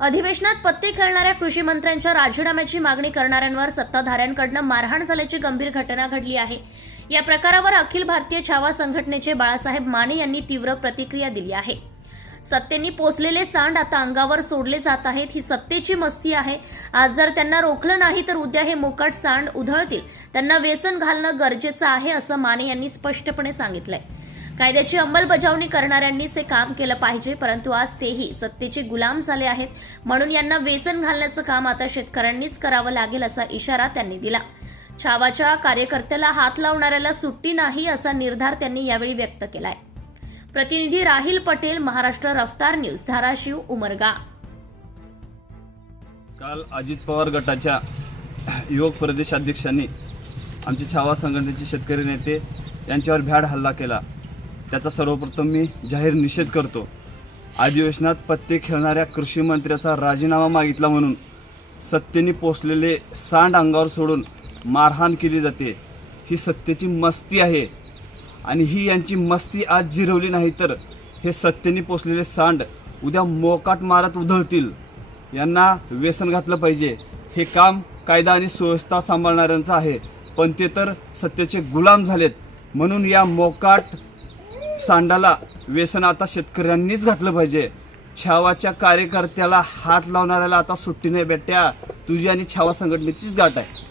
अधिवेशनात पत्ते खेळणाऱ्या कृषी मंत्र्यांच्या राजीनाम्याची मागणी करणाऱ्यांवर सत्ताधाऱ्यांकडनं मारहाण झाल्याची गंभीर घटना घडली आहे. या प्रकारावर अखिल भारतीय छावा संघटनेचे बाळासाहेब माने यांनी तीव्र प्रतिक्रिया दिली आहे. सत्तेनी पोचलेले सांड आता अंगावर सोडले जात आहेत. ही सत्तेची मस्ती आहे. आज जर त्यांना रोखलं नाही तर उद्या हे मोकाट सांड उधळतील. त्यांना व्यसन घालणं गरजेचं आहे असं माने यांनी स्पष्टपणे सांगितलंय. कायद्याची अंमलबजावणी करणाऱ्यांनीच हे काम केलं पाहिजे परंतु आज तेही सत्तेचे गुलाम झाले आहेत. म्हणून यांना व्यसन घालण्याचं काम आता शेतकऱ्यांनीच करावं लागेल असा इशारा त्यांनी दिला. छावाच्या कार्यकर्त्याला हात लावणाऱ्याला सुट्टी नाही असा निर्धार त्यांनी यावेळी व्यक्त केलाय. प्रतिनिधी राहिल पटेल महाराष्ट्र रफ्तार न्यूज धाराशिव उमरगा. काल अजित पवार गटाच्या युवक प्रदेशाध्यक्षांनी आमचे छावा संघटनेचे शेतकरी नेते यांच्यावर भ्याड हल्ला केला. त्याचा सर्वप्रथम मी जाहीर निषेध करतो. अधिवेशनात पत्ते खेळणाऱ्या कृषी मंत्र्याचा राजीनामा मागितला म्हणून सत्तेने पोचलेले सांड अंगावर सोडून मारहाण केली जाते. ही सत्तेची मस्ती आहे. आणि ही यांची मस्ती आज जिरवली नाही तर हे सत्तेने पोचलेले सांड उद्या मोकाट मारत उधळतील. यांना व्यसन घातलं पाहिजे. हे काम कायदा आणि सुव्यवस्था सांभाळणाऱ्यांचं आहे. पण ते तर सत्तेचे गुलाम झालेत. म्हणून या मोकाट सांडाला व्यसन आता शेतकऱ्यांनीच घातलं पाहिजे. छावाच्या कार्यकर्त्याला हात लावणाऱ्याला आता सुट्टी नाही बेट्या. तुझी आणि छावा संघटनेचीच गाठ आहे.